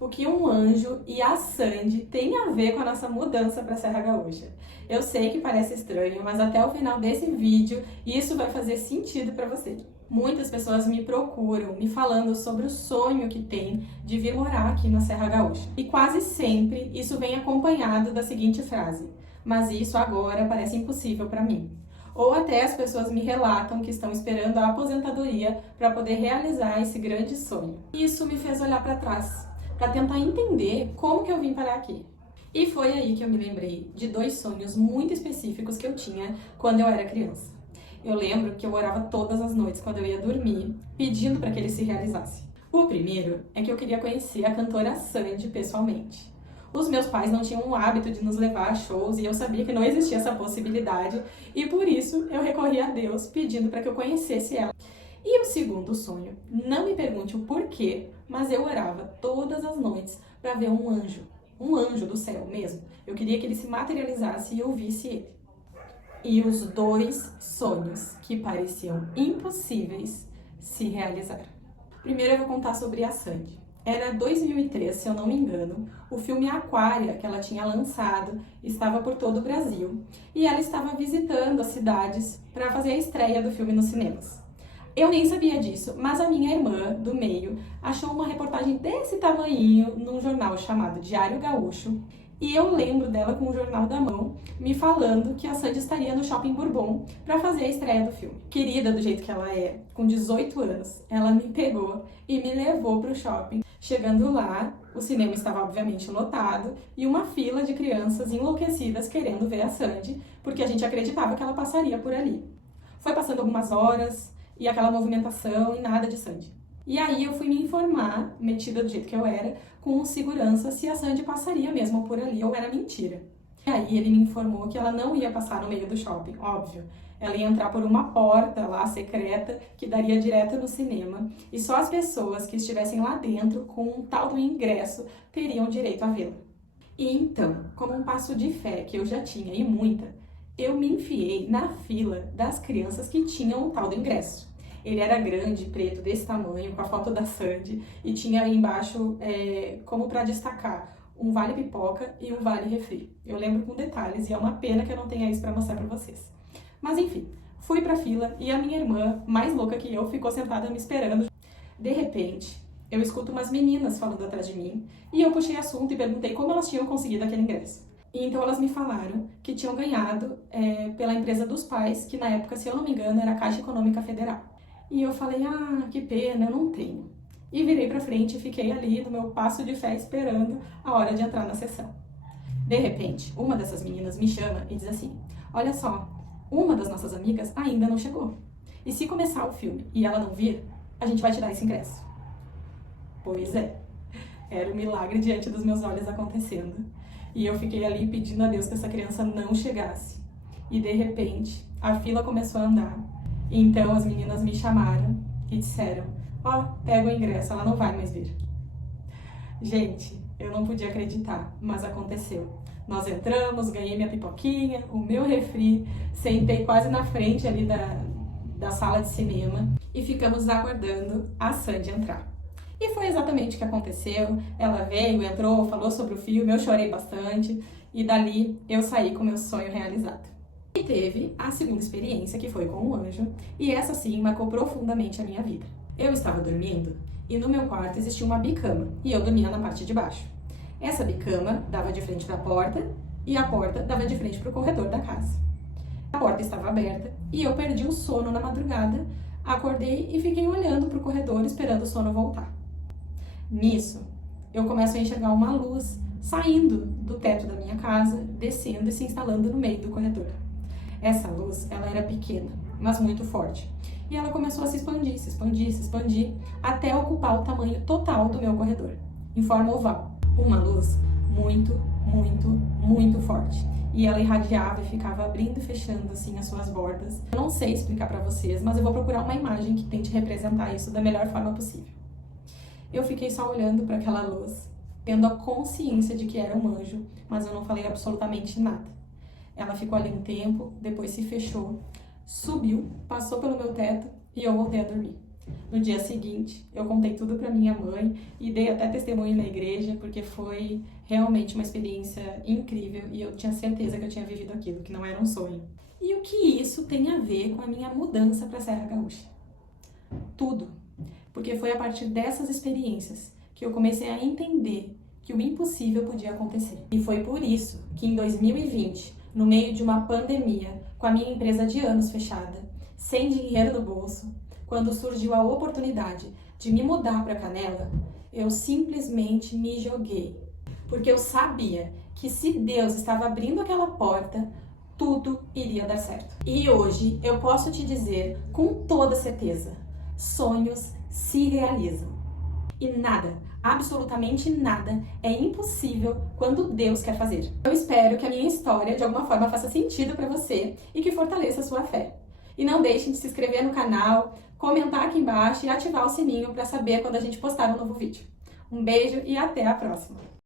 o que um anjo e a Sandy têm a ver com a nossa mudança para a Serra Gaúcha. Eu sei que parece estranho, mas até o final desse vídeo isso vai fazer sentido para você. Muitas pessoas me procuram, me falando sobre o sonho que tem de vir morar aqui na Serra Gaúcha. E quase sempre isso vem acompanhado da seguinte frase: mas isso agora parece impossível para mim. Ou até as pessoas me relatam que estão esperando a aposentadoria para poder realizar esse grande sonho. Isso me fez olhar para trás, para tentar entender como que eu vim parar aqui. E foi aí que eu me lembrei de dois sonhos muito específicos que eu tinha quando eu era criança. Eu lembro que eu orava todas as noites quando eu ia dormir, pedindo para que ele se realizasse. O primeiro é que eu queria conhecer a cantora Sandy pessoalmente. Os meus pais não tinham o hábito de nos levar a shows e eu sabia que não existia essa possibilidade e por isso eu recorri a Deus pedindo para que eu conhecesse ela. E o segundo sonho, não me pergunte o porquê, mas eu orava todas as noites para ver um anjo do céu mesmo. Eu queria que ele se materializasse e eu visse ele. E os dois sonhos que pareciam impossíveis se realizaram. Primeiro eu vou contar sobre a Sandy. Era 2003, se eu não me engano, o filme Aquária, que ela tinha lançado, estava por todo o Brasil. E ela estava visitando as cidades para fazer a estreia do filme nos cinemas. Eu nem sabia disso, mas a minha irmã, do meio, achou uma reportagem desse tamanhinho num jornal chamado Diário Gaúcho. E eu lembro dela com o jornal da mão, me falando que a Sandy estaria no Shopping Bourbon para fazer a estreia do filme. Querida do jeito que ela é, com 18 anos, ela me pegou e me levou para o shopping. Chegando lá, o cinema estava obviamente lotado e uma fila de crianças enlouquecidas querendo ver a Sandy, porque a gente acreditava que ela passaria por ali. Foi passando algumas horas e aquela movimentação e nada de Sandy. E aí eu fui me informar, metida do jeito que eu era, com um segurança se a Sandy passaria mesmo por ali ou era mentira. E aí ele me informou que ela não ia passar no meio do shopping, óbvio. Ela ia entrar por uma porta lá secreta que daria direto no cinema e só as pessoas que estivessem lá dentro com um tal do ingresso teriam direito a vê-la. E então, como um passo de fé que eu já tinha e muita, eu me enfiei na fila das crianças que tinham o tal do ingresso. Ele era grande, preto, desse tamanho, com a foto da Sandy, e tinha aí embaixo, como para destacar, um vale pipoca e um vale refri. Eu lembro com detalhes e é uma pena que eu não tenha isso para mostrar para vocês. Mas enfim, fui pra fila e a minha irmã, mais louca que eu, ficou sentada me esperando. De repente, eu escuto umas meninas falando atrás de mim e eu puxei assunto e perguntei como elas tinham conseguido aquele ingresso. E então elas me falaram que tinham ganhado pela empresa dos pais, que na época, se eu não me engano, era a Caixa Econômica Federal. E eu falei, que pena, eu não tenho. E virei pra frente e fiquei ali no meu passo de fé esperando a hora de entrar na sessão. De repente, uma dessas meninas me chama e diz assim, olha só, uma das nossas amigas ainda não chegou. E se começar o filme e ela não vir, a gente vai tirar esse ingresso. Pois é, era um milagre diante dos meus olhos acontecendo. E eu fiquei ali pedindo a Deus que essa criança não chegasse. E de repente, a fila começou a andar. Então as meninas me chamaram e disseram, pega o ingresso, ela não vai mais vir. Gente, eu não podia acreditar, mas aconteceu. Nós entramos, ganhei minha pipoquinha, o meu refri, sentei quase na frente ali da sala de cinema e ficamos aguardando a Sandy entrar. E foi exatamente o que aconteceu. Ela veio, entrou, falou sobre o filme, eu chorei bastante e dali eu saí com meu sonho realizado. E teve a segunda experiência, que foi com o anjo, e essa sim marcou profundamente a minha vida. Eu estava dormindo e no meu quarto existia uma bicama e eu dormia na parte de baixo. Essa bicama dava de frente para a porta e a porta dava de frente para o corredor da casa. A porta estava aberta e eu perdi o sono na madrugada, acordei e fiquei olhando para o corredor esperando o sono voltar. Nisso, eu começo a enxergar uma luz saindo do teto da minha casa, descendo e se instalando no meio do corredor. Essa luz, ela era pequena, mas muito forte. E ela começou a se expandir, se expandir, se expandir, até ocupar o tamanho total do meu corredor, em forma oval. Uma luz muito, muito, muito forte. E ela irradiava e ficava abrindo e fechando assim as suas bordas. Eu não sei explicar pra vocês, mas eu vou procurar uma imagem que tente representar isso da melhor forma possível. Eu fiquei só olhando para aquela luz, tendo a consciência de que era um anjo, mas eu não falei absolutamente nada. Ela ficou ali um tempo, depois se fechou, subiu, passou pelo meu teto e eu voltei a dormir. No dia seguinte, eu contei tudo para minha mãe e dei até testemunho na igreja, porque foi realmente uma experiência incrível e eu tinha certeza que eu tinha vivido aquilo, que não era um sonho. E o que isso tem a ver com a minha mudança para a Serra Gaúcha? Tudo, porque foi a partir dessas experiências que eu comecei a entender que o impossível podia acontecer. E foi por isso que em 2020, no meio de uma pandemia, com a minha empresa de anos fechada, sem dinheiro no bolso, quando surgiu a oportunidade de me mudar para Canela, eu simplesmente me joguei. Porque eu sabia que se Deus estava abrindo aquela porta, tudo iria dar certo. E hoje eu posso te dizer com toda certeza, sonhos se realizam. E nada, absolutamente nada, é impossível quando Deus quer fazer. Eu espero que a minha história de alguma forma faça sentido para você e que fortaleça a sua fé. E não deixem de se inscrever no canal, comentar aqui embaixo e ativar o sininho para saber quando a gente postar um novo vídeo. Um beijo e até a próxima!